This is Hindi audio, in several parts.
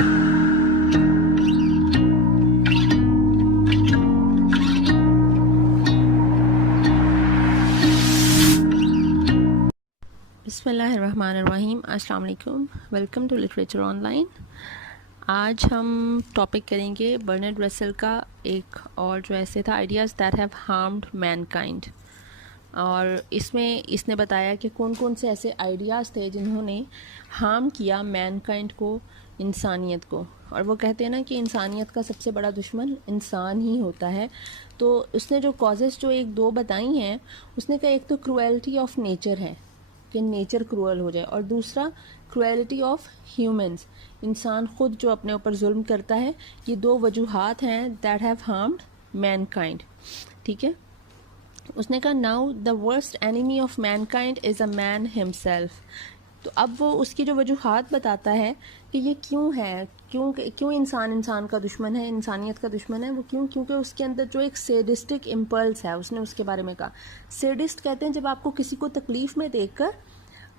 बिस्मिल्लाहिर्रहमानिर्रहीम। अस्सलाम वालेकुम। Welcome to literature online. आज हम टॉपिक करेंगे बर्नार्ड रसेल का एक और जो ऐसे था, ideas that have harmed Mankind. और इसमें इसने बताया कि कौन कौन से ऐसे आइडियाज़ थे जिन्होंने हार्म किया मैनकाइंड को, इंसानियत को। और वो कहते हैं ना कि इंसानियत का सबसे बड़ा दुश्मन इंसान ही होता है। तो उसने जो कॉजेज़ जो एक दो बताई हैं, उसने कहा एक तो क्रूएल्टी ऑफ नेचर है कि नेचर क्रूअल हो जाए, और दूसरा क्रूएलिटी ऑफ ह्यूमंस, इंसान खुद जो अपने ऊपर जुल्म करता है। ये दो वजूहात हैं दैट हैव हार्म्ड मैनकाइंड। ठीक है। उसने कहा now the worst enemy of Mankind is a man himself. तो अब वो उसकी जो वजूहात बताता है कि ये क्यों है, क्यों इंसान का दुश्मन है, इंसानियत का दुश्मन है। वो क्योंकि उसके अंदर जो एक सेडिस्टिक इम्पल्स है, उसने उसके बारे में कहा। सेडिस्ट कहते हैं जब आपको किसी को तकलीफ़ में देखकर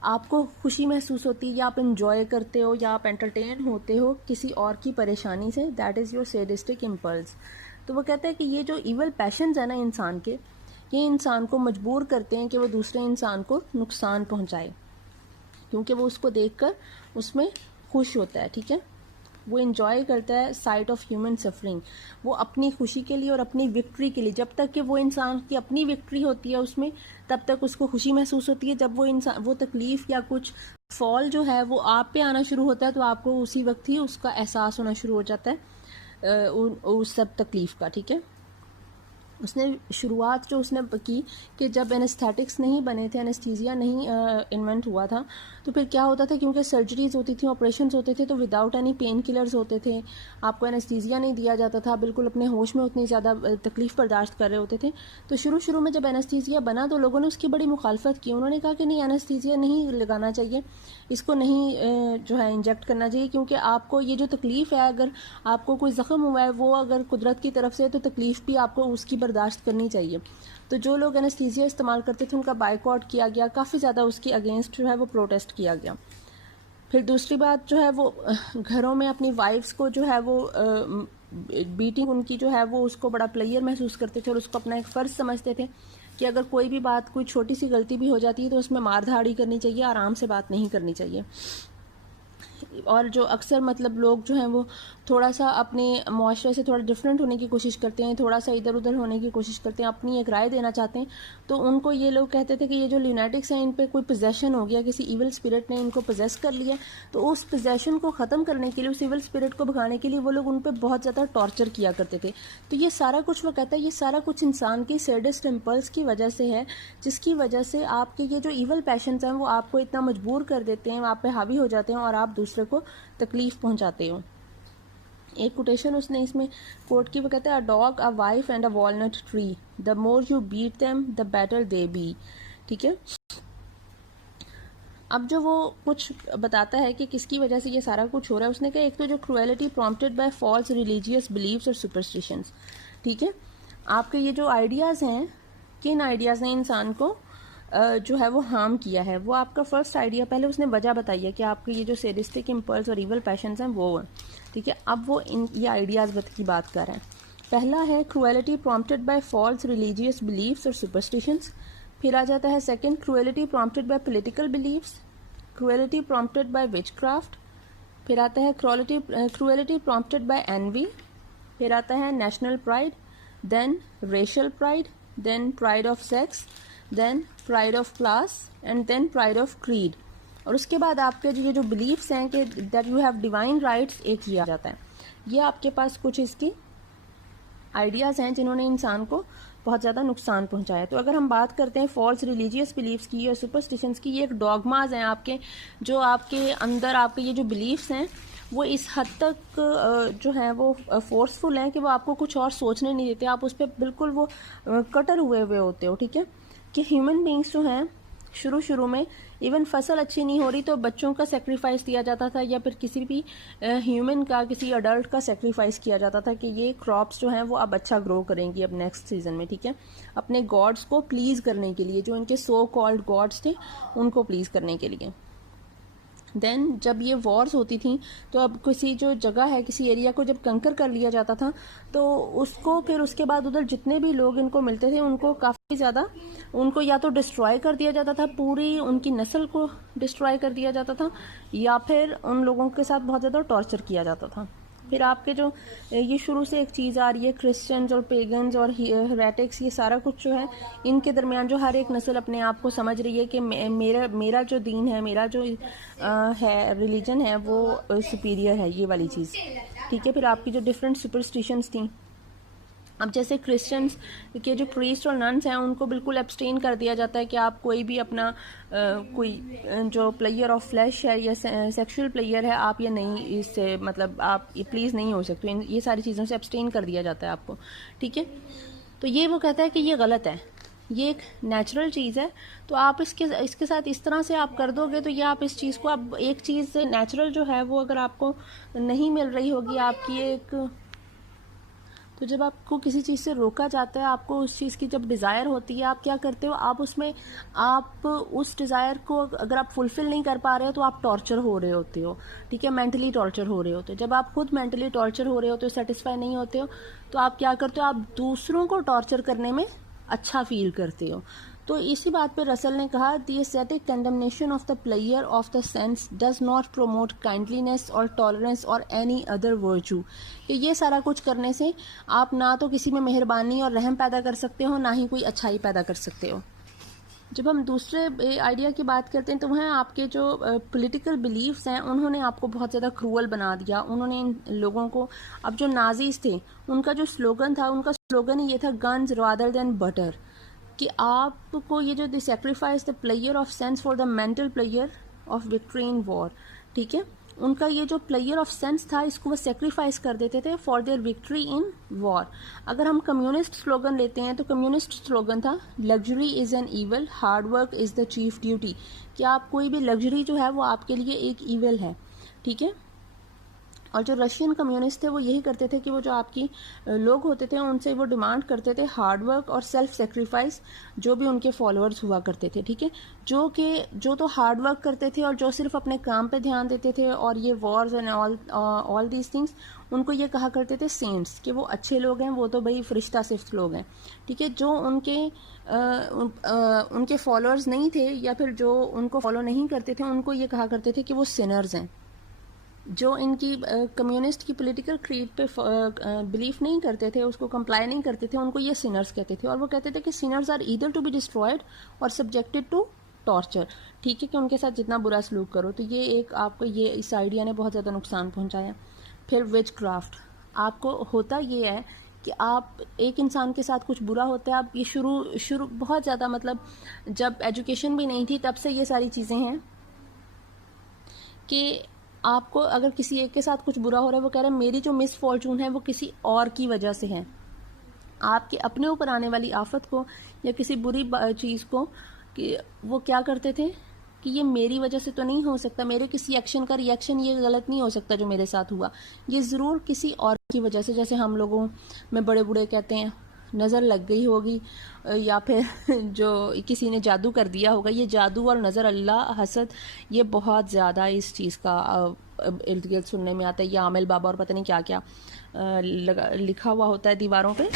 आपको खुशी महसूस होती है, या आप इंजॉय करते हो, या आप एंटरटेन होते हो किसी और की परेशानी से, that is your sadistic impulse. तो वो कहता है कि ये जो इवल पैशंस है ना इंसान के, ये इंसान को मजबूर करते हैं कि वो दूसरे इंसान को नुकसान पहुंचाए, क्योंकि वो उसको देखकर उसमें खुश होता है। ठीक है। वो इन्जॉय करता है साइट ऑफ ह्यूमन सफरिंग। वो अपनी खुशी के लिए और अपनी विक्ट्री के लिए, जब तक कि वो इंसान की अपनी विक्ट्री होती है उसमें, तब तक उसको खुशी महसूस होती है। जब वो तकलीफ या कुछ फॉल जो है वो आप पे आना शुरू होता है, तो आपको उसी वक्त ही उसका एहसास होना शुरू हो जाता है उस सब तकलीफ का। ठीक है। उसने शुरुआत जो उसने की कि जब एनेस्थेटिक्स नहीं बने थे, एनेस्थीसिया नहीं इन्वेंट हुआ था, तो फिर क्या होता था, क्योंकि सर्जरीज होती थी, ऑपरेशंस होते थे, तो विदाउट एनी पेन किलर्स होते थे, आपको एनेस्थीसिया नहीं दिया जाता था, बिल्कुल अपने होश में उतनी ज़्यादा तकलीफ़ बर्दाश्त कर रहे होते थे। तो शुरू में जब एनेस्थीसिया बना तो लोगों ने उसकी बड़ी मुखालफत की। उन्होंने कहा कि नहीं, एनेस्थीसिया नहीं लगाना चाहिए, इसको नहीं जो है इंजेक्ट करना चाहिए, क्योंकि आपको ये जो तकलीफ़ है, अगर आपको कोई ज़ख्म हुआ है, वो अगर कुदरत की तरफ से है, तो तकलीफ़ भी आपको उसकी बर्दाश्त करनी चाहिए। तो जो लोग एनेस्थीसिया इस्तेमाल करते थे उनका बाइकआउट किया गया, काफ़ी ज़्यादा उसके अगेंस्ट जो है वो प्रोटेस्ट किया गया। फिर दूसरी बात जो है वो घरों में अपनी वाइफ्स को जो है वो बीटिंग उनकी जो है वो उसको बड़ा प्लेयर महसूस करते थे, और उसको अपना एक फ़र्ज़ समझते थे कि अगर कोई भी बात, कोई छोटी सी गलती भी हो जाती है तो उसमें मार धाड़ी करनी चाहिए, आराम से बात नहीं करनी चाहिए। और जो अक्सर मतलब लोग जो हैं वो थोड़ा सा अपने माशरे से थोड़ा डिफरेंट होने की कोशिश करते हैं, थोड़ा सा इधर उधर होने की कोशिश करते हैं, अपनी एक राय देना चाहते हैं, तो उनको ये लोग कहते थे कि ये जो ल्यूनेटिक्स हैं, इन पे कोई पोजेशन हो गया, किसी इवल स्पिरिट ने इनको पोजेस कर लिया। तो उस पोजेशन को ख़त्म करने के लिए, उस इवल स्पिरिट को भगाने के लिए वो लोग उन पर बहुत ज़्यादा टॉर्चर किया करते थे। तो ये सारा कुछ वो कहता है, ये सारा कुछ इंसान की सैडिस्ट इम्पल्स की वजह से है, जिसकी वजह से आपके ये जो इवल पैशंस हैं वो आपको इतना मजबूर कर देते हैं, आप पे हावी हो जाते हैं, और आप दूसरे को तकलीफ पहुंचाते हो। एक कोटेशन उसने इसमें कोट की, वो कहते हैं, a dog, a wife and a walnut tree, the more you beat them the better they be. ठीक है। अब जो वो कुछ बताता है कि किसकी वजह से ये सारा कुछ हो रहा है, उसने कहा एक तो जो cruelty prompted by false religious beliefs और सुपरस्टिशंस। ठीक है। आपके ये जो आइडियाज़ हैं, किन आइडियाज़ ने इंसान को जो है वो हार्म किया है, वो आपका फर्स्ट आइडिया, पहले उसने वजह बताई है कि आपके ये जो सेडिस्टिक इम्पल्स और इवल पैशंस हैं वो हैं। ठीक है। अब वो ये आइडियाज़ की बात कर रहे हैं। पहला है cruelty prompted by false religious beliefs और सुपरस्टिशंस। फिर आ जाता है second, cruelty prompted by political beliefs, cruelty prompted by witchcraft. फिर आता है क्रूएलिटी प्रॉम्प्टेड बाय एनवी। फिर आता है national pride, then racial pride, then pride of sex, then pride of class, and then pride of creed. और उसके बाद आपके ये जो बिलीफ्स हैं कि that you have divine rights, एक ये आ जाता है। ये आपके पास कुछ इसकी आइडियाज़ हैं जिन्होंने इंसान को बहुत ज़्यादा नुकसान पहुंचाया। तो अगर हम बात करते हैं फॉल्स रिलीजियस बिलीफ्स की और सुपरस्टिशंस की, ये एक डॉगमाज हैं आपके, जो आपके अंदर आपके ये जो बिलीफ्स हैं वो इस हद तक जो है वो फोर्सफुल हैं कि वो आपको कुछ और सोचने नहीं देते, आप उस पर बिल्कुल वो कटर हुए होते हो। ठीक है। कि ह्यूमन बींग्स जो हैं शुरू में इवन फसल अच्छी नहीं हो रही तो बच्चों का सेक्रीफाइस दिया जाता था, या फिर किसी भी ह्यूमन का, किसी अडल्ट का सेक्रीफाइस किया जाता था कि ये क्रॉप्स जो हैं वो अब अच्छा ग्रो करेंगी अब नेक्स्ट सीजन में। ठीक है। अपने गॉड्स को प्लीज़ करने के लिए, जो इनके सो कॉल्ड गॉड्स थे उनको प्लीज़ करने के लिए। देन जब ये वॉर्स होती थी तो अब किसी जो जगह है, किसी एरिया को जब कंकर कर लिया जाता था तो उसको फिर उसके बाद उधर जितने भी लोग इनको मिलते थे उनको काफ़ी ज़्यादा उनको या तो डिस्ट्रॉय कर दिया जाता था, पूरी उनकी नस्ल को डिस्ट्रॉय कर दिया जाता था, या फिर उन लोगों के साथ बहुत ज़्यादा टॉर्चर किया जाता था। फिर आपके जो ये शुरू से एक चीज़ आ रही है, क्रिश्चियंस और पेगन्स और हेरेटिक्स, ये सारा कुछ जो है इनके दरमियान जो हर एक नस्ल अपने आप को समझ रही है कि मेरा जो दीन है, मेरा जो है रिलीजन है वो सुपीरियर है, ये वाली चीज़। ठीक है, फिर आपकी जो डिफरेंट सुपरस्टिशंस थी, अब जैसे क्रिश्चियंस के जो प्रीस्ट और नन्स हैं उनको बिल्कुल एब्सटेन कर दिया जाता है कि आप कोई भी अपना कोई जो प्लेयर ऑफ फ्लैश है या सेक्सुअल प्लेयर है आप ये नहीं, इससे मतलब आप ये प्लीज़ नहीं हो सकते, ये सारी चीज़ों से एब्सटेन कर दिया जाता है आपको। ठीक है, तो ये वो कहता है कि ये गलत है, ये एक नेचुरल चीज़ है, तो आप इसके साथ इस तरह से आप कर दोगे तो ये आप इस चीज़ को, आप एक चीज़ नेचुरल जो है वो अगर आपको नहीं मिल रही होगी, आपकी एक, तो जब आपको किसी चीज़ से रोका जाता है, आपको उस चीज़ की जब डिज़ायर होती है, आप क्या करते हो, आप उसमें आप उस डिज़ायर को अगर आप फुलफ़िल नहीं कर पा रहे हो तो आप टॉर्चर हो रहे होते हो। ठीक है, मेंटली टॉर्चर हो रहे होते हो। जब आप खुद मेंटली टॉर्चर हो रहे होते हो, सेटिस्फाई नहीं होते हो, तो आप क्या करते हो, आप दूसरों को टॉर्चर करने में अच्छा फील करते हो। तो इसी बात पे रसल ने कहा, the aesthetic condemnation of the player of the sense does not promote kindliness और टॉलरेंस और एनी अदर वर्चू, कि ये सारा कुछ करने से आप ना तो किसी में मेहरबानी और रहम पैदा कर सकते हो, ना ही कोई अच्छाई पैदा कर सकते हो। जब हम दूसरे आइडिया की बात करते हैं तो वह आपके जो पॉलिटिकल बिलीफ्स हैं उन्होंने आपको बहुत ज़्यादा क्रूअल बना दिया। उन्होंने इन लोगों को, अब जो नाजीज थे उनका जो स्लोगन था, उनका स्लोगन ही ये था, गन्स रादर देन बटर, कि आपको ये जो the sacrifice the player of sense for the mental player of victory in war. ठीक है, उनका ये जो प्लेयर ऑफ सेंस था इसको वो सेक्रीफाइस कर देते थे for their victory in war. अगर हम कम्युनिस्ट स्लोगन लेते हैं तो कम्युनिस्ट स्लोगन था, luxury is an evil, hard work is the chief duty, कि आप कोई भी लग्जरी जो है वो आपके लिए एक ईवल है। ठीक है, और जो रशियन कम्युनिस्ट थे वो यही करते थे कि वो जो आपकी लोग होते थे उनसे वो डिमांड करते थे हार्ड वर्क और सेल्फ सेक्रीफाइस, जो भी उनके फॉलोअर्स हुआ करते थे। ठीक है, जो तो हार्ड वर्क करते थे और जो सिर्फ अपने काम पे ध्यान देते थे, और ये Wars and all these things, उनको ये कहा करते थे सेंट्स, कि वो अच्छे लोग हैं, वो तो भाई फरिश्ता सिफ्त लोग हैं। ठीक है, जो उनके फॉलोअर्स नहीं थे या फिर जो उनको फॉलो नहीं करते थे उनको ये कहा करते थे कि वो सिनर्स हैं। जो इनकी कम्युनिस्ट की पॉलिटिकल क्रीड पे बिलीफ नहीं करते थे, उसको कंप्लाई नहीं करते थे, उनको ये सिनर्स कहते थे। और वो कहते थे कि sinners are either to be destroyed और सब्जेक्टेड टू टॉर्चर। ठीक है, कि उनके साथ जितना बुरा सलूक करो। तो ये एक आपको ये इस आइडिया ने बहुत ज़्यादा नुकसान पहुंचाया। फिर विच क्राफ्ट, आपको होता ये है कि आप एक इंसान के साथ कुछ बुरा होता है, आप ये शुरू बहुत ज़्यादा, मतलब जब एजुकेशन भी नहीं थी तब से ये सारी चीज़ें हैं कि आपको अगर किसी एक के साथ कुछ बुरा हो रहा है, वो कह रहा है मेरी जो मिस फॉर्चून है वो किसी और की वजह से है। आपके अपने ऊपर आने वाली आफत को या किसी बुरी चीज़ को, कि वो क्या करते थे कि ये मेरी वजह से तो नहीं हो सकता, मेरे किसी एक्शन का रिएक्शन ये गलत नहीं हो सकता जो मेरे साथ हुआ, ये ज़रूर किसी और की वजह से। जैसे हम लोगों में बड़े बूढ़े कहते हैं नज़र लग गई होगी, या फिर जो किसी ने जादू कर दिया होगा। ये जादू और नज़र, अल्लाह, हसद, ये बहुत ज़्यादा इस चीज़ का इर्द गिर्द सुनने में आता है। ये आमिल बाबा और पता नहीं क्या क्या लिखा हुआ होता है दीवारों पे।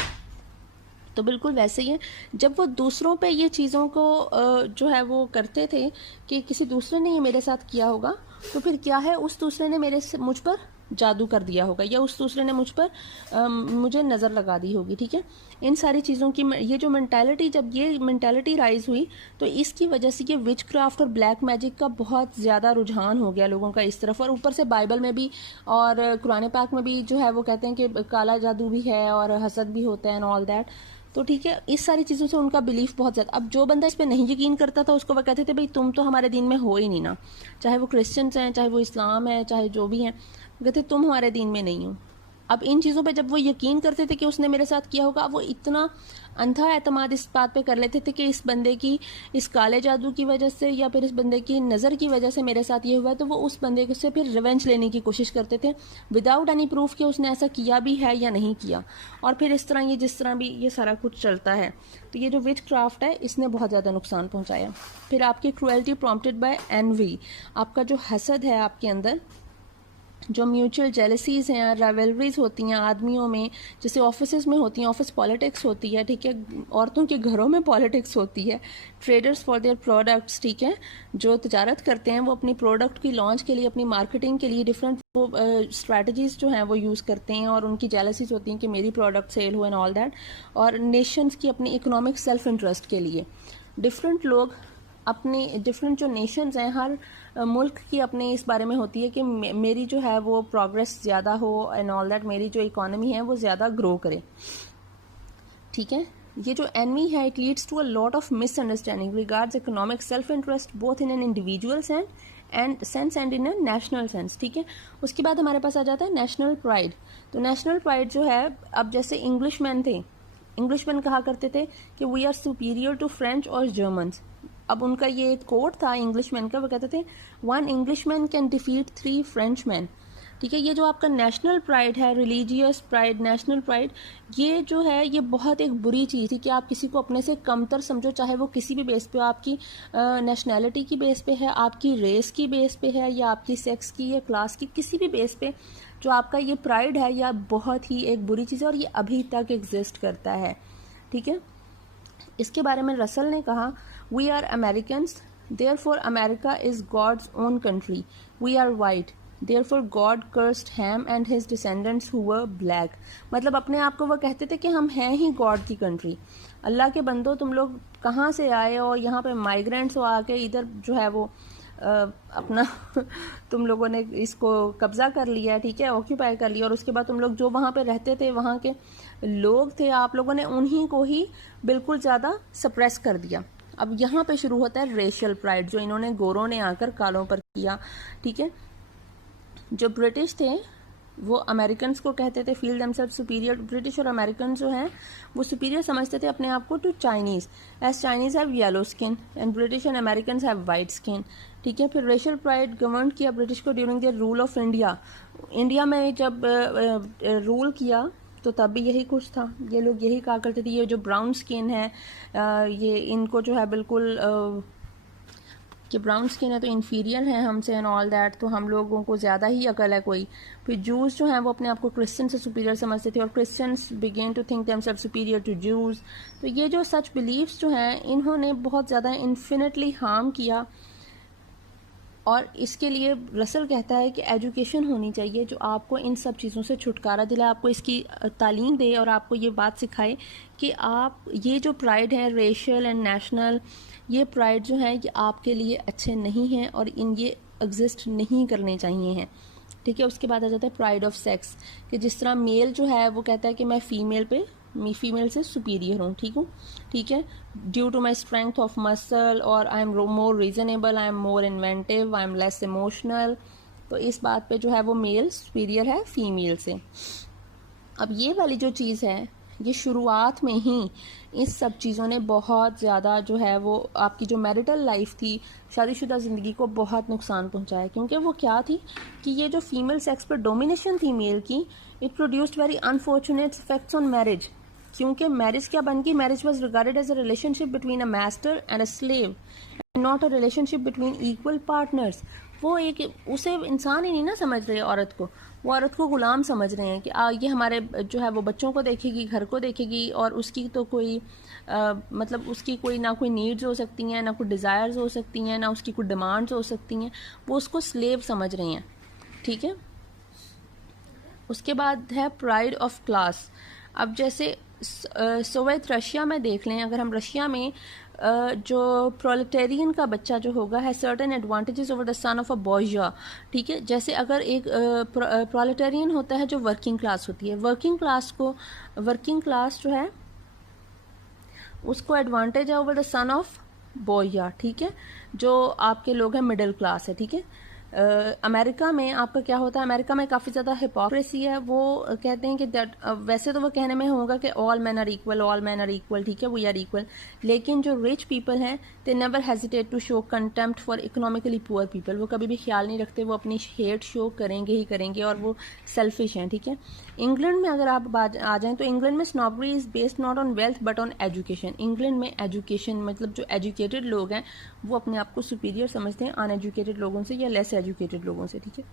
तो बिल्कुल वैसे ही है, जब वो दूसरों पे ये चीज़ों को जो है वो करते थे कि किसी दूसरे ने ये मेरे साथ किया होगा, तो फिर क्या है, उस दूसरे ने मुझ पर जादू कर दिया होगा, या उस दूसरे ने मुझे नज़र लगा दी होगी। ठीक है, इन सारी चीज़ों की ये जो मेंटालिटी, जब ये मेंटालिटी राइज हुई तो इसकी वजह से ये विच क्राफ्ट और ब्लैक मैजिक का बहुत ज़्यादा रुझान हो गया लोगों का इस तरफ। और ऊपर से बाइबल में भी और कुरान पाक में भी जो है वो कहते हैं कि काला जादू भी है और हसद भी होता है एंड ऑल दैट। तो ठीक है, इस सारी चीज़ों से उनका बिलीफ बहुत ज़्यादा। अब जो बंदा इस पर नहीं यकीन करता था उसको वह कहते थे भाई तुम तो हमारे दीन में हो ही नहीं ना, चाहे वो क्रिश्चियंस हैं, चाहे वो इस्लाम है, चाहे जो भी हैं, कहते तुम हमारे दीन में नहीं हो। अब इन चीज़ों पे जब वो यकीन करते थे कि उसने मेरे साथ किया होगा, वो इतना अंधा एतमाद इस बात पे कर लेते थे कि इस बंदे की इस काले जादू की वजह से या फिर इस बंदे की नज़र की वजह से मेरे साथ ये हुआ है, तो वो उस बंदे से फिर रिवेंज लेने की कोशिश करते थे विदाउट एनी प्रूफ कि उसने ऐसा किया भी है या नहीं किया। और फिर इस तरह ये जिस तरह भी ये सारा कुछ चलता है, तो ये जो विच क्राफ्ट है इसने बहुत ज़्यादा नुकसान पहुँचाया। फिर आपकी क्रुएल्टी प्रॉम्प्टेड बाय एनवी, आपका जो हसद है आपके अंदर, जो म्यूचुअल जेलसीज हैं, राइवलरीज होती हैं आदमियों में, जैसे ऑफिस में होती हैं, ऑफिस पॉलिटिक्स होती है, ठीक है, औरतों के घरों में पॉलिटिक्स होती है, ट्रेडर्स फॉर देयर प्रोडक्ट्स, ठीक है, जो तजारत करते हैं वो अपनी प्रोडक्ट की लॉन्च के लिए, अपनी मार्केटिंग के लिए डिफरेंट वो स्ट्रैटेजीज जो हैं वो यूज़ करते हैं और उनकी जेलसीज होती हैं कि मेरी प्रोडक्ट सेल हो एंड ऑल दैट। और नेशंस की अपनी इकोनॉमिक सेल्फ इंटरेस्ट के लिए डिफरेंट लोग अपनी डिफरेंट जो नेशंस हैं, हर मुल्क की अपने इस बारे में होती है कि मेरी जो है वो प्रोग्रेस ज़्यादा हो एंड ऑल दैट, मेरी जो इकोनॉमी है वो ज़्यादा ग्रो करे, ठीक है। ये जो एनवी है it leads to a lot of misunderstanding regards economic self interest both in an individual sense and in a national sense, ठीक है। उसके बाद हमारे पास आ जाता है नेशनल प्राइड। तो नेशनल प्राइड जो है, अब जैसे इंग्लिशमैन थे, इंग्लिशमैन कहा करते थे कि we are superior to French और जर्मन्स। अब उनका ये कोट था इंग्लिशमैन का, वो कहते थे 1 इंग्लिशमैन कैन डिफीट 3 फ्रेंचमैन, ठीक है। ये जो आपका नेशनल प्राइड है, रिलीजियस प्राइड, नेशनल प्राइड, ये जो है ये बहुत एक बुरी चीज़ थी कि आप किसी को अपने से कमतर समझो, चाहे वो किसी भी बेस पे, आपकी नेशनैलिटी की बेस पे है, आपकी रेस की बेस पे है, या आपकी सेक्स की या क्लास की, किसी भी बेस पे जो आपका ये प्राइड है, यह बहुत ही एक बुरी चीज़ है और ये अभी तक एग्जिस्ट करता है, ठीक है। इसके बारे में रसल ने कहा, we are Americans therefore America is God's own country, we are white therefore God cursed Ham and his descendants who were black. मतलब अपने आप को वह कहते थे कि हम हैं ही गॉड की कंट्री, अल्लाह के बंदो तुम लोग कहाँ से आए और यहाँ पे माइग्रेंट्स हो आके इधर जो है वो अपना तुम लोगों ने इसको कब्जा कर लिया, ठीक है, ऑक्यूपाई कर लिया, और उसके बाद तुम लोग जो वहाँ पे रहते थे, वहाँ के लोग थे, आप लोगों ने उन्हीं को ही बिल्कुल ज़्यादा सप्रेस कर दिया। अब यहाँ पे शुरू होता है रेशियल प्राइड, जो इन्होंने गोरों ने आकर कालों पर किया, ठीक है। जो ब्रिटिश थे वो अमेरिकन्स को कहते थे फील देमसेल्फ सुपीरियर, ब्रिटिश और अमेरिकन जो हैं वो सुपीरियर समझते थे अपने आप को to Chinese, as Chinese have yellow skin and British and Americans have white skin, ठीक है। फिर रेशियल प्राइड गवर्न किया ब्रिटिश को during the rule of India. India में जब रूल किया तो तब भी यही कुछ था, ये लोग यही कहा करते थे, ये जो ब्राउन स्किन है ये इनको जो है बिल्कुल कि ब्राउन स्किन है तो इन्फीरियर है हमसे एंड ऑल दैट, तो हम लोगों को ज़्यादा ही अकल है कोई। फिर जूस जो हैं वो अपने आप को क्रिश्चियन से सुपीरियर समझते थे और Christians began to think themselves superior to Jews. तो ये जो सच बिलीव्स जो हैं इन्होंने बहुत ज़्यादा इन्फिनिटली हार्म किया, और इसके लिए रसल कहता है कि एजुकेशन होनी चाहिए जो आपको इन सब चीज़ों से छुटकारा दिलाए, आपको इसकी तालीम दे और आपको ये बात सिखाए कि आप ये जो प्राइड है रेशियल एंड नेशनल, ये प्राइड जो है ये आपके लिए अच्छे नहीं हैं और ये एग्जिस्ट नहीं करने चाहिए हैं, ठीक है। उसके बाद आ जाता है प्राइड ऑफ सेक्स, कि जिस तरह मेल जो है वो कहता है कि मैं फीमेल से सुपीरियर हूँ, ठीक है, due to my strength of muscle, और I am more reasonable, I am more inventive, I am less emotional. तो इस बात पे जो है वो मेल सुपीरियर है फीमेल से। अब ये वाली जो चीज़ है ये शुरुआत में ही इस सब चीज़ों ने बहुत ज़्यादा जो है वो आपकी जो मैरिटल लाइफ थी, शादीशुदा ज़िंदगी को बहुत नुकसान पहुंचाया, क्योंकि वो क्या थी कि ये जो फीमेल सेक्स पर डोमिनेशन थी मेल की, it produced very unfortunate effects on marriage. क्योंकि मैरिज क्या बन गई, marriage was regarded as a relationship between a master and a slave, not a relationship between equal partners. वो एक उसे इंसान ही नहीं ना समझ रहे औरत को, वो औरत को गुलाम समझ रहे हैं कि ये हमारे जो है वो बच्चों को देखेगी, घर को देखेगी, और उसकी तो कोई मतलब उसकी कोई ना कोई नीड्स हो सकती हैं, ना कोई डिज़ायर्स हो सकती हैं, ना उसकी कोई डिमांड्स हो सकती हैं, वो उसको स्लेव समझ रहे हैं, ठीक है। उसके बाद है प्राइड ऑफ क्लास। अब जैसे सोवियत रशिया में देख लें, अगर हम रशिया में जो प्रोलेटेरियन का बच्चा जो होगा है certain advantages over the son of a Borgia, ठीक है। जैसे अगर एक प्रोलेटेरियन होता है जो वर्किंग क्लास होती है, वर्किंग क्लास जो है उसको एडवांटेज है ओवर द सन ऑफ बॉर्जिया, ठीक है, जो आपके लोग हैं मिडिल क्लास है, ठीक है। अमेरिका में आपका क्या होता है, अमेरिका में काफ़ी ज़्यादा हिपोक्रेसी है। वो कहते हैं कि दैट वैसे तो वो कहने में होगा कि ऑल मैन आर इक्वल, ठीक है, वी आर इक्वल, लेकिन जो रिच पीपल हैं they never hesitate to show contempt for economically poor people. वो कभी भी ख्याल नहीं रखते, वो अपनी हेट शो करेंगे ही करेंगे और वो सेल्फिश हैं, ठीक है। इंग्लैंड में अगर आप आ जाएं तो इंग्लैंड में snobbery is based not on wealth but on education. England में एजुकेशन मतलब जो एजुकेटेड लोग हैं वो अपने आप को सुपीरियर समझते हैं अनएजुकेटेड लोगों से या लेस एजुकेटेड लोगों से, ठीक है।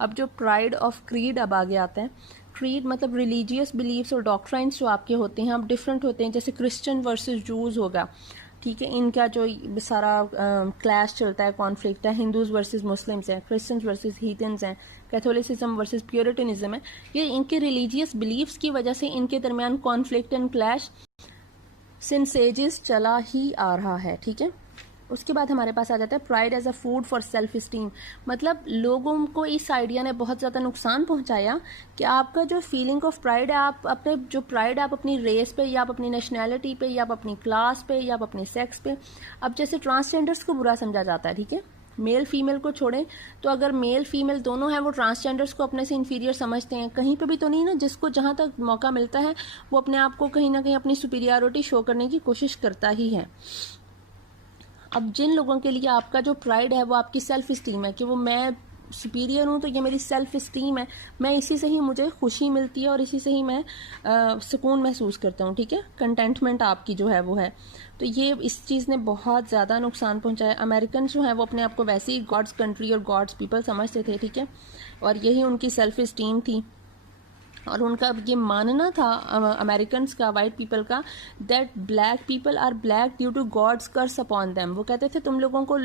अब जो प्राइड ऑफ क्रीड अब आगे आता है। क्रीड मतलब रिलीजियस बिलीव्स और डॉक्ट्राइन्स जो आपके होते हैं अब डिफरेंट होते हैं, जैसे क्रिश्चियन वर्सेस जूज होगा, ठीक है। इनका जो सारा क्लैश चलता है, कॉन्फ्लिक्ट है, हिंदूज वर्सेस मुस्लिम्स हैं, क्रिश्चियंस वर्सेस हीथन्स हैं, कैथोलिसिज्म वर्सेस प्योरिटनिज्म है। ये इनके रिलीजियस बिलीव्स की वजह से इनके दरमियान conflict and clash since ages चला ही आ रहा है, ठीक है। उसके बाद हमारे पास आ जाता है pride as a food for self esteem. मतलब लोगों को इस आइडिया ने बहुत ज़्यादा नुकसान पहुंचाया कि आपका जो फीलिंग ऑफ प्राइड है, आप अपने जो प्राइड आप अपनी रेस पे या आप अपनी नेशनैलिटी पे या आप अपनी क्लास पे या आप अपने सेक्स पे, अब जैसे ट्रांसजेंडर्स को बुरा समझा जाता है, ठीक है। मेल फीमेल को छोड़ें तो अगर मेल फीमेल दोनों हैं वो ट्रांसजेंडर्स को अपने से इन्फीरियर समझते हैं। कहीं पे भी तो नहीं ना, जिसको जहाँ तक मौका मिलता है वो अपने आप को कहीं ना कहीं अपनी सुपीरियरिटी शो करने की कोशिश करता ही है। अब जिन लोगों के लिए आपका जो प्राइड है वो आपकी सेल्फ इस्टीम है कि वो मैं सुपीरियर हूँ, तो ये मेरी सेल्फ इस्टीम है, मैं इसी से ही मुझे खुशी मिलती है और इसी से ही मैं सुकून महसूस करता हूँ, ठीक है। कंटेंटमेंट आपकी जो है वो है। तो ये इस चीज़ ने बहुत ज़्यादा नुकसान पहुँचाया। अमेरिकन जो है वो अपने आप को वैसे ही गॉड्स कंट्री और गॉड्स पीपल समझते थे, ठीक है, और यही उनकी सेल्फ इस्टीम थी। और उनका ये मानना था अमेरिकन का, वाइट पीपल का, that black people are black due to God's curse upon them. वो कहते थे तुम लोगों को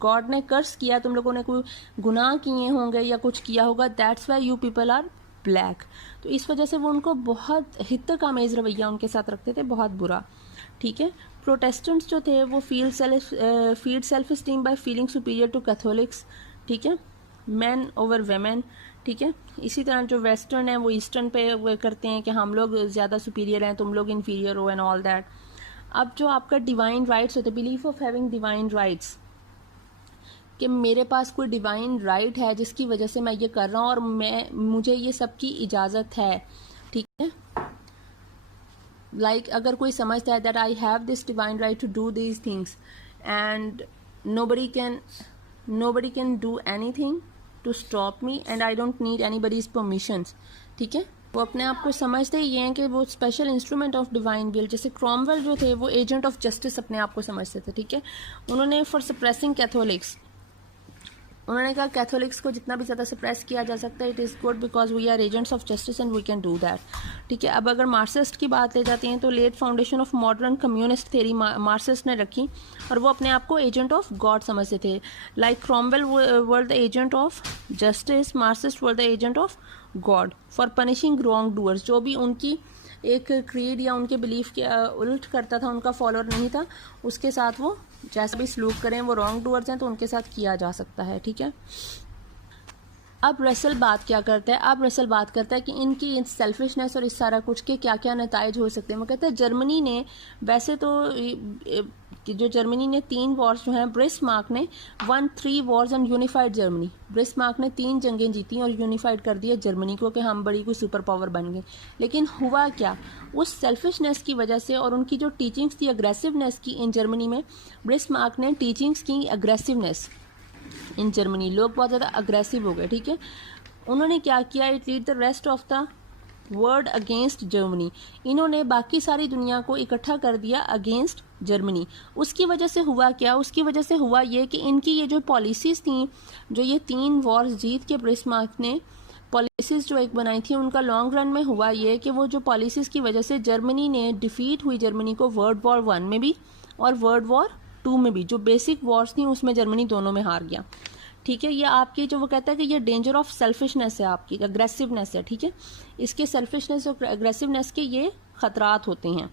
गॉड ने कर्स किया, तुम लोगों ने कोई गुनाह किए होंगे या कुछ किया होगा, that's why you people are black. तो इस वजह से वो उनको बहुत हित्तक आमेज रवैया उनके साथ रखते थे, बहुत बुरा, ठीक है। प्रोटेस्टेंट्स जो थे वो feed self esteem by feeling superior to Catholics, ठीक है, मैन ओवर वेमेन, ठीक है। इसी तरह जो वेस्टर्न है वो ईस्टर्न पे करते हैं कि हम लोग ज़्यादा सुपीरियर हैं, तुम लोग इन्फीरियर हो एंड ऑल दैट। अब जो आपका डिवाइन राइट्स होते, belief of having divine rights, कि मेरे पास कोई डिवाइन राइट है जिसकी वजह से मैं ये कर रहा हूँ और मुझे ये सब की इजाज़त है, ठीक है। लाइक अगर कोई समझता है that I have this divine right to do these things and nobody can do anything to stop me and I don't need anybody's permissions, ठीक है। वो अपने आप को समझते ही ये हैं कि वो special instrument of divine will. जैसे क्रॉमवेल जो थे वो एजेंट ऑफ जस्टिस अपने आप को समझते थे, ठीक है। उन्होंने फॉर सप्रेसिंग कैथोलिक्स, उन्होंने कहा कैथोलिक्स को जितना भी ज़्यादा सप्रेस किया जा सकता है it is good because we are agents of justice and we can do that, ठीक है। अब अगर मार्क्सिस्ट की बात ले जाती हैं तो laid foundation of modern communist theory Marxist ने रखी और वो अपने आप को एजेंट ऑफ गॉड समझते थे। Like Cromwell were the agent of justice, Marxist were the agent of God for punishing wrong doers. जो भी उनकी एक क्रीड या उनके बिलीफ के उल्ट करता था, उनका फॉलोअर नहीं था, उसके साथ वो जैसा भी सलूक करें, वो रॉन्ग डूअर्स हैं तो उनके साथ किया जा सकता है, ठीक है। अब रसल बात क्या करता है, अब रसल बात करता है कि इनकी सेल्फिशनेस और इस सारा कुछ के क्या क्या नताइज हो सकते हैं। वो कहता है जर्मनी ने वैसे तो जो जर्मनी ने 3 वॉर्स जो हैं, ब्रिस्मार्क ने 3 वॉर्स एंड यूनिफाइड जर्मनी। ब्रिस्मार्क ने 3 जंगें जीती और यूनिफाइड कर दिया जर्मनी को कि हम बड़ी कोई सुपर पावर बन गए। लेकिन हुआ क्या, उस सेल्फिशनेस की वजह से और उनकी जो टीचिंग्स थी अग्रेसिवनेस की इन जर्मनी में, ब्रिस्मार्क ने टीचिंग्स की अग्रेसिवनेस इन जर्मनी, लोग बहुत ज़्यादा अग्रेसिव हो गए, ठीक है। उन्होंने क्या किया, it lead the rest of the world against Germany. इन्होंने बाकी सारी दुनिया को इकट्ठा कर दिया अगेंस्ट जर्मनी। उसकी वजह से हुआ क्या, उसकी वजह से हुआ ये कि इनकी ये जो पॉलिसीज़ थी, जो ये 3 वॉर्स जीत के ब्रिस्मार्क ने पॉलिसीज़ जो एक बनाई थी, उनका लॉन्ग रन में हुआ ये कि वो जो पॉलिसीज़ की वजह से जर्मनी ने डिफीट हुई, जर्मनी को वर्ल्ड वॉर 1 में भी और वर्ल्ड वॉर 2 में भी, जो बेसिक वॉर्स थी उसमें जर्मनी दोनों में हार गया, ठीक है। ये आपकी जो वो कहता है कि ये डेंजर ऑफ सेल्फिशनेस है, आपकी अग्रेसिवनेस है, ठीक है। इसके सेल्फिशनेस और अग्रेसिवनेस के ये खतरात होते हैं।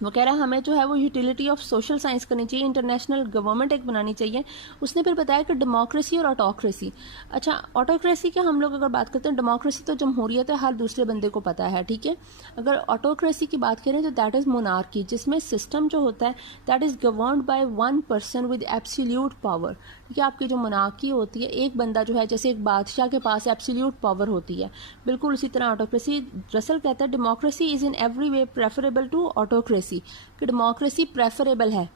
वो कह रहा है हमें जो है वो यूटिलिटी ऑफ सोशल साइंस करनी चाहिए, इंटरनेशनल गवर्नमेंट एक बनानी चाहिए। उसने फिर बताया कि डेमोक्रेसी और ऑटोक्रेसी। अच्छा, ऑटोक्रेसी का हम लोग अगर बात करते हैं, डेमोक्रेसी तो जमहूरियत है, हर दूसरे बंदे को पता है, ठीक है। अगर ऑटोक्रेसी की बात करें तो दैट इज़ मोनार्की, जिसमें सिस्टम जो होता है that is governed by one person with absolute power, ठीक है। आपकी जो मोनार्की होती है, एक बंदा जो है, जैसे एक बादशाह के पास एब्सोल्यूट पावर होती है, बिल्कुल उसी तरह ऑटोक्रेसी। रसल कहता है democracy is in every way preferable to autocracy, कि डेमोक्रेसी प्रेफरेबल है,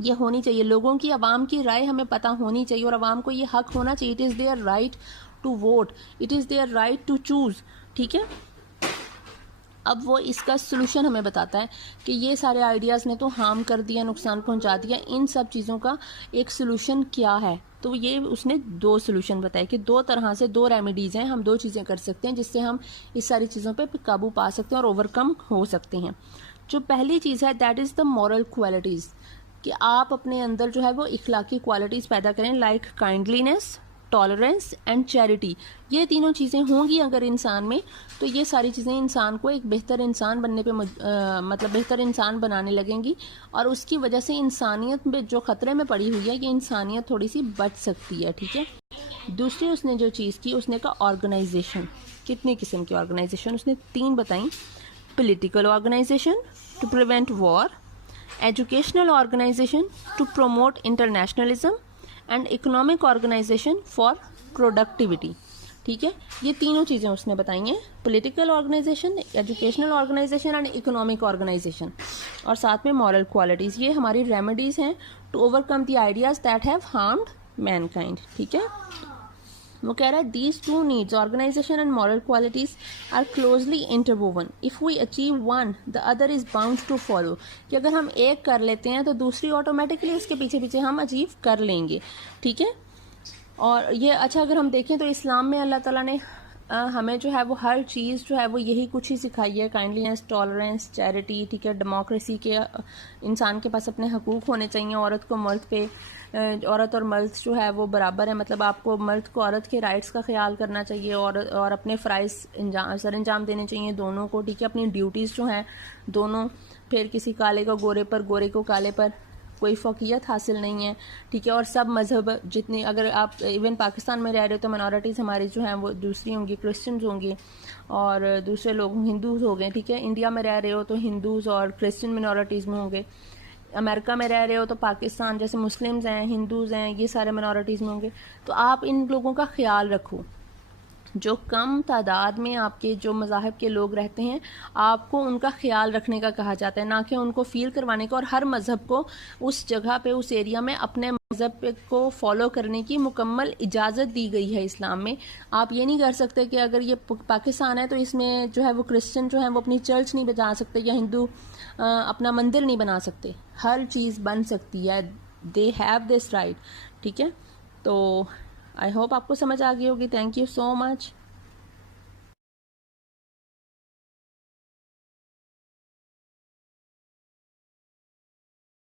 ये होनी चाहिए। लोगों की, आवाम की राय हमें पता होनी चाहिए और आवाम को ये हक होना चाहिए, it is their right to vote, it is their right to choose, ठीक है। अब वो इसका सोल्यूशन हमें बताता है कि ये सारे आइडियाज़ ने तो हार्म कर दिया, नुकसान पहुंचा दिया, इन सब चीज़ों का एक सोल्यूशन क्या है। तो ये उसने दो सोल्यूशन बताए कि दो तरह से, दो रेमेडीज़ हैं, हम दो चीज़ें कर सकते हैं जिससे हम इस सारी चीज़ों पे काबू पा सकते हैं और ओवरकम हो सकते हैं। जो पहली चीज़ है that is the moral qualities, कि आप अपने अंदर जो है वो इखलाकी क्वालिटीज़ पैदा करें, लाइक काइंडलीनेस, टॉलरेंस एंड चैरिटी। ये तीनों चीज़ें होंगी अगर इंसान में, तो ये सारी चीज़ें इंसान को एक बेहतर इंसान बनने पे मतलब बेहतर इंसान बनाने लगेंगी, और उसकी वजह से इंसानियत में जो ख़तरे में पड़ी हुई है, ये इंसानियत थोड़ी सी बच सकती है, ठीक है। दूसरी उसने जो चीज़ की, उसने कहा ऑर्गेनाइजेशन। कितने किस्म की ऑर्गेनाइजेशन, उसने 3 बताई। Political organisation to prevent war, educational organisation to promote internationalism and economic organisation for productivity, ठीक है। ये तीनों चीज़ें उसने बताई हैं, political organisation, educational organisation and economic organisation, और साथ में मॉरल क्वालिटीज़। ये हमारी रेमेडीज़ हैं to overcome the ideas that have harmed mankind, ठीक है। वो कह रहा है these two needs, organisation and moral qualities are closely interwoven, if we achieve one the other is bound to follow, कि अगर हम एक कर लेते हैं तो दूसरी ऑटोमेटिकली उसके पीछे पीछे हम अचीव कर लेंगे, ठीक है। और ये अच्छा, अगर हम देखें तो इस्लाम में अल्लाह ताला ने हमें जो है वो हर चीज़ जो है वो यही कुछ ही सिखाई है, काइंडलीनेस, टॉलरेंस, चैरिटी, ठीक है। डेमोक्रेसी के इंसान के पास अपने हकूक़ होने चाहिए, औरत को मर्द पे, औरत और मर्द जो है वो बराबर है, मतलब आपको मर्द को औरत के राइट्स का ख्याल करना चाहिए और अपने फ़राइज़ सर अंजाम देने चाहिए दोनों को, ठीक है। अपनी ड्यूटीज़ जो हैं दोनों, फिर किसी काले को गोरे पर, गोरे को काले पर कोई फ़ौक़ियत हासिल नहीं है, ठीक है। और सब मज़हब जितने, अगर आप इवन पाकिस्तान में रह रहे हो तो मिनॉरिटीज़ हमारी जो हैं वो दूसरी होंगी, क्रिश्चियंस होंगी और दूसरे लोग हिंदूज़ हो गए, ठीक है। इंडिया में रह रहे हो तो हिंदूज़ और क्रिश्चियन मिनॉरिटीज़ में होंगे। अमेरिका में रह रहे हो तो पाकिस्तान जैसे मुस्लिम्स हैं, हिंदूज़ हैं, ये सारे मिनॉरिटीज़ में होंगे। तो आप इन लोगों का ख्याल रखो, जो कम तादाद में आपके जो मज़ाहब के लोग रहते हैं, आपको उनका ख्याल रखने का कहा जाता है, ना कि उनको फ़ील करवाने का। और हर मज़हब को उस जगह पे, उस एरिया में अपने मज़हब को फॉलो करने की मुकम्मल इजाज़त दी गई है इस्लाम में। आप ये नहीं कर सकते कि अगर ये पाकिस्तान है तो इसमें जो है वो क्रिश्चियन जो है वो अपनी चर्च नहीं बना सकते, या हिंदू अपना मंदिर नहीं बना सकते। हर चीज़ बन सकती है, दे हैव दिस राइट, ठीक है। तो आई होप आपको समझ आ गई होगी। Thank you so much.